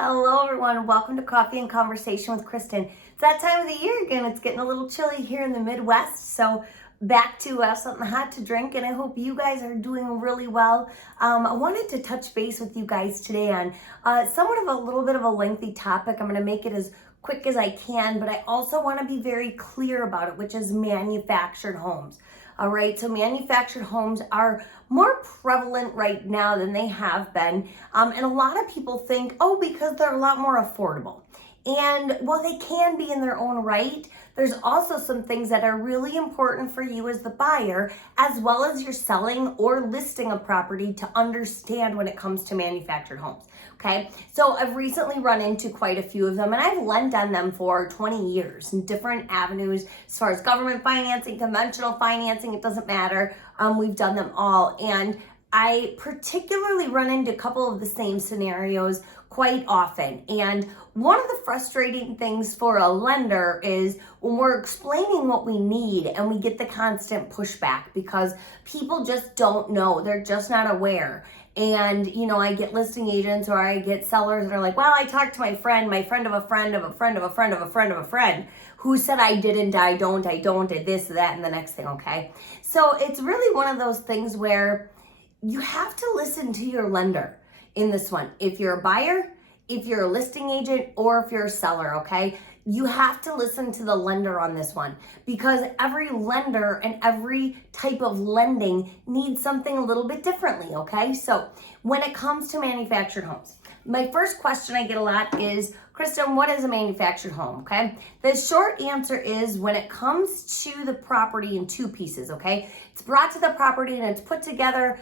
Hello everyone, welcome to Coffee and Conversation with Kristen. It's that time of the year again. It's getting a little chilly here in the Midwest, so back to something hot to drink, and I hope you guys are doing really well. I wanted to touch base with you guys today on somewhat of a little bit of a lengthy topic. I'm going to make it as quick as I can, but I also want to be very clear about it, which is manufactured homes. All right, so manufactured homes are more prevalent right now than they have been. And a lot of people think, oh, because they're a lot more affordable. And while they can be in their own right, there's also some things that are really important for you as the buyer, as well as you're selling or listing a property to understand when it comes to manufactured homes. Okay, so I've recently run into quite a few of them, and I've lent on them for 20 years in different avenues as far as government financing, conventional financing, it doesn't matter. We've done them all. And I particularly run into a couple of the same scenarios quite often. And one of the frustrating things for a lender is when we're explaining what we need and we get the constant pushback because people just don't know. They're just not aware. And, you know, I get listing agents or I get sellers that are like, well, I talked to my friend of a friend of a friend of a friend of a friend of a friend who said I didn't, I don't, did this, that, and the next thing, okay? So it's really one of those things where you have to listen to your lender in this one. If you're a buyer, if you're a listing agent, or if you're a seller, okay? You have to listen to the lender on this one because every lender and every type of lending needs something a little bit differently, okay? So when it comes to manufactured homes, my first question I get a lot is, Kristen, what is a manufactured home, okay? The short answer is when it comes to the property in two pieces, okay? It's brought to the property and it's put together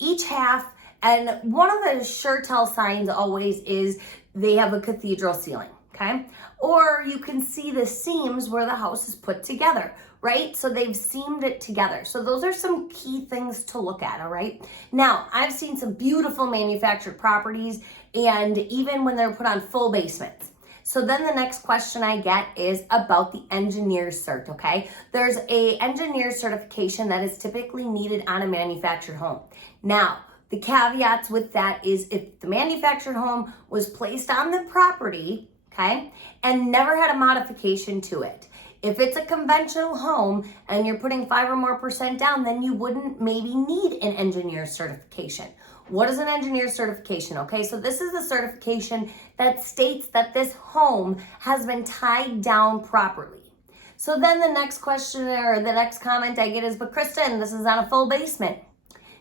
each half, and one of the sure tell signs always is they have a cathedral ceiling, okay? Or you can see the seams where the house is put together, right? So they've seamed it together. So those are some key things to look at, all right? Now, I've seen some beautiful manufactured properties, and even when they're put on full basements. So then the next question I get is about the engineer cert, okay? There's a engineer certification that is typically needed on a manufactured home. Now, the caveats with that is if the manufactured home was placed on the property, okay, and never had a modification to it. If it's a conventional home and you're putting 5% or more down, then you wouldn't maybe need an engineer certification. What is an engineer certification? Okay, so this is the certification that states that this home has been tied down properly. So then the next question or the next comment I get is, but Kristen, this is on a full basement.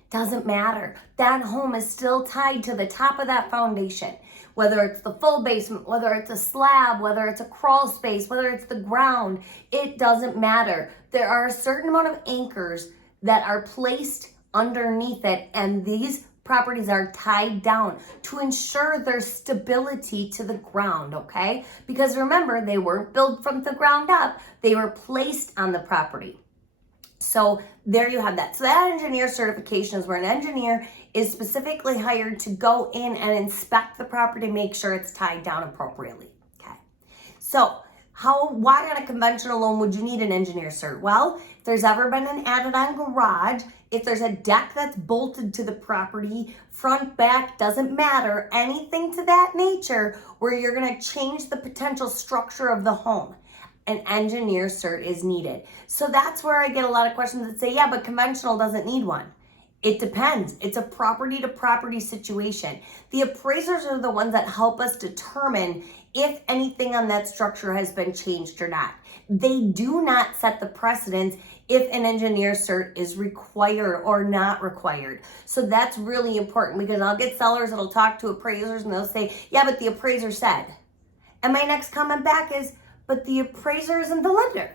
Doesn't matter. That home is still tied to the top of that foundation. Whether it's the full basement, whether it's a slab, whether it's a crawl space, whether it's the ground, it doesn't matter. There are a certain amount of anchors that are placed underneath it, and these properties are tied down to ensure their stability to the ground, okay? Because remember, they weren't built from the ground up, they were placed on the property. So there you have that. So that engineer certification is where an engineer is specifically hired to go in and inspect the property, make sure it's tied down appropriately. Okay. So why on a conventional loan would you need an engineer cert? Well, if there's ever been an added on garage, if there's a deck that's bolted to the property, front, back, doesn't matter, anything to that nature where you're going to change the potential structure of the home, an engineer cert is needed. So that's where I get a lot of questions that say, yeah, but conventional doesn't need one. It depends. It's a property to property situation. The appraisers are the ones that help us determine if anything on that structure has been changed or not. They do not set the precedence if an engineer cert is required or not required. So that's really important because I'll get sellers that'll talk to appraisers and they'll say, yeah, but the appraiser said. And my next comment back is, but the appraiser isn't the lender.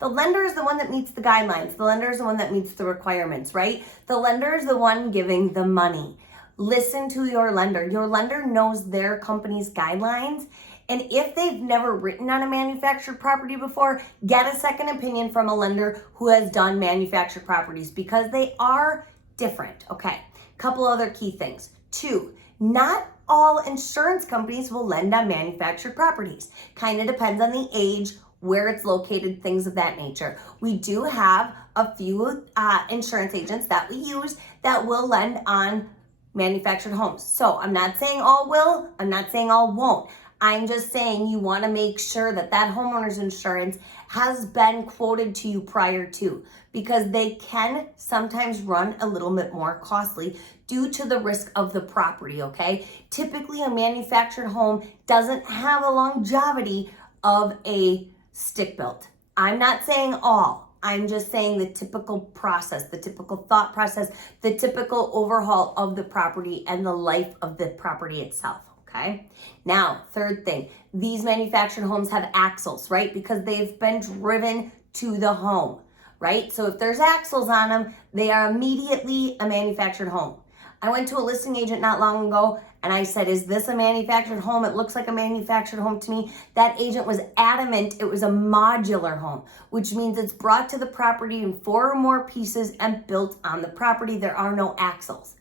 The lender is the one that meets the guidelines. The lender is the one that meets the requirements, right? The lender is the one giving the money. Listen to your lender. Your lender knows their company's guidelines. And if they've never written on a manufactured property before, get a second opinion from a lender who has done manufactured properties because they are different. Okay, couple other key things. 2, not all insurance companies will lend on manufactured properties. Kind of depends on the age, where it's located, things of that nature. We do have a few insurance agents that we use that will lend on manufactured homes. So I'm not saying all will, I'm not saying all won't. I'm just saying you want to make sure that that homeowner's insurance has been quoted to you prior to, because they can sometimes run a little bit more costly due to the risk of the property, okay? Typically, a manufactured home doesn't have a longevity of a stick-built. I'm not saying all. I'm just saying the typical process, the typical thought process, the typical overhaul of the property and the life of the property itself. Okay. Now, third thing, these manufactured homes have axles, right? Because they've been driven to the home, right? So if there's axles on them, they are immediately a manufactured home. I went to a listing agent not long ago and I said, is this a manufactured home? It looks like a manufactured home to me. That agent was adamant it was a modular home, which means it's brought to the property in 4 or more pieces and built on the property. There are no axles.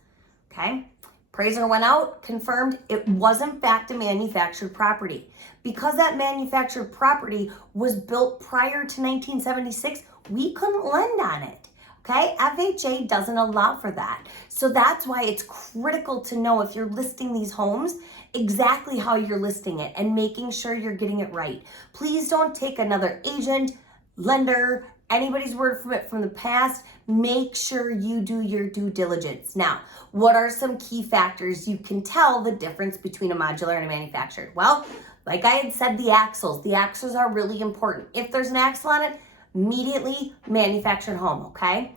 Okay. Appraiser went out, confirmed it was in fact a manufactured property. Because that manufactured property was built prior to 1976, we couldn't lend on it. Okay, FHA doesn't allow for that. So that's why it's critical to know, if you're listing these homes, exactly how you're listing it and making sure you're getting it right. Please don't take another agent, lender, anybody's word from it from the past. Make sure you do your due diligence. Now, what are some key factors you can tell the difference between a modular and a manufactured? Well, like I had said, the axles. The axles are really important. If there's an axle on it, immediately manufactured home, okay?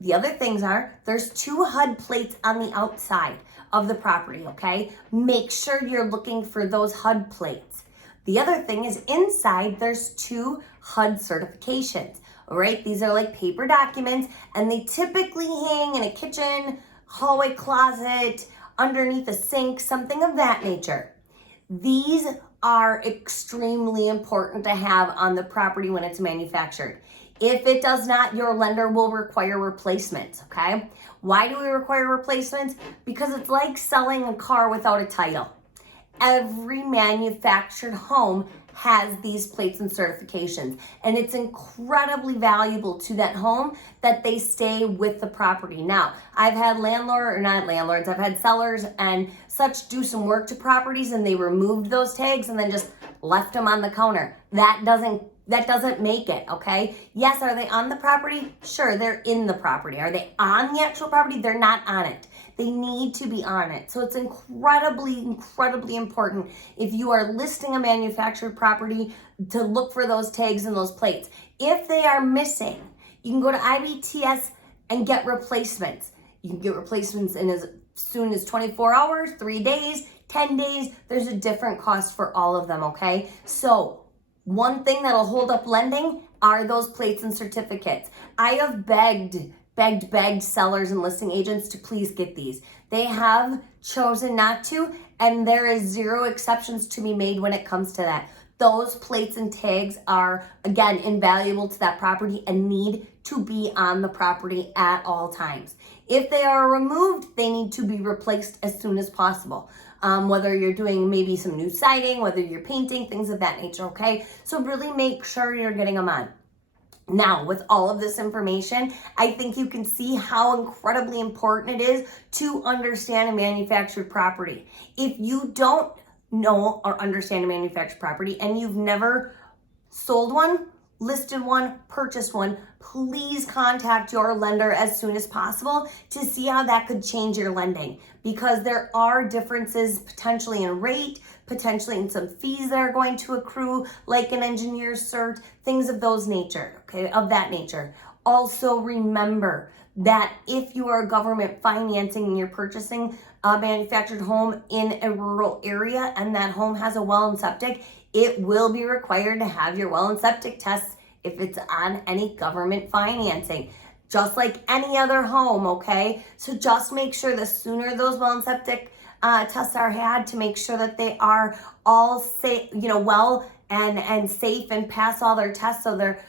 The other things are, there's 2 HUD plates on the outside of the property, okay? Make sure you're looking for those HUD plates. The other thing is, inside there's 2 HUD certifications. All right, these are like paper documents, and they typically hang in a kitchen, hallway closet, underneath a sink, something of that nature. These are extremely important to have on the property when it's manufactured. If it does not, your lender will require replacements, okay? Why do we require replacements? Because it's like selling a car without a title. Every manufactured home has these plates and certifications, and it's incredibly valuable to that home that they stay with the property. Now, I've had I've had sellers and such do some work to properties and they removed those tags and then just left them on the counter. That doesn't make it, okay? Yes, are they on the property? Sure, they're in the property. Are they on the actual property? They're not on it. They need to be on it. So it's incredibly, incredibly important, if you are listing a manufactured property, to look for those tags and those plates. If they are missing, you can go to IBTS and get replacements. You can get replacements in as soon as 24 hours, 3 days, 10 days. There's a different cost for all of them, okay? So one thing that'll hold up lending are those plates and certificates. I have begged sellers and listing agents to please get these. They have chosen not to, and there is 0 exceptions to be made when it comes to that. Those plates and tags are, again, invaluable to that property and need to be on the property at all times. If they are removed, they need to be replaced as soon as possible. Whether you're doing maybe some new siding, whether you're painting, things of that nature, okay? So really make sure you're getting them on. Now, with all of this information, I think you can see how incredibly important it is to understand a manufactured property. If you don't know or understand a manufactured property and you've never sold one, listed one, purchased one, please contact your lender as soon as possible to see how that could change your lending, because there are differences potentially in rate, potentially in some fees that are going to accrue, like an engineer's cert, things of those nature, okay, of that nature. Also remember that if you are government financing and you're purchasing a manufactured home in a rural area and that home has a well and septic, it will be required to have your well and septic tests if it's on any government financing, just like any other home, okay? So just make sure the sooner those well and septic tests are had, to make sure that they are all safe, well and safe and pass all their tests, so they're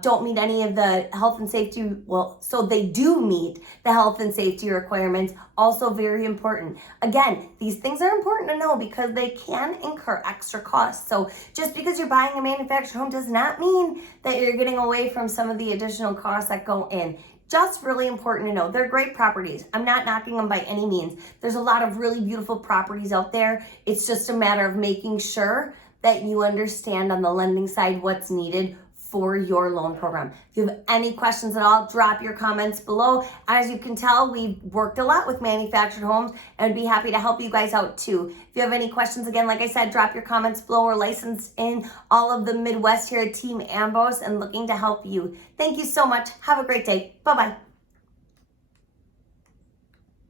don't meet any of the health and safety, so they do meet the health and safety requirements. Also very important. Again, these things are important to know because they can incur extra costs. So just because you're buying a manufactured home does not mean that you're getting away from some of the additional costs that go in. Just really important to know. They're great properties. I'm not knocking them by any means. There's a lot of really beautiful properties out there. It's just a matter of making sure that you understand on the lending side what's needed for your loan program. If you have any questions at all, drop your comments below. As you can tell, we've worked a lot with manufactured homes and would be happy to help you guys out too. If you have any questions, again, like I said, drop your comments below. We're licensed in all of the Midwest here at Team Ambos and looking to help you. Thank you so much. Have a great day. Bye-bye.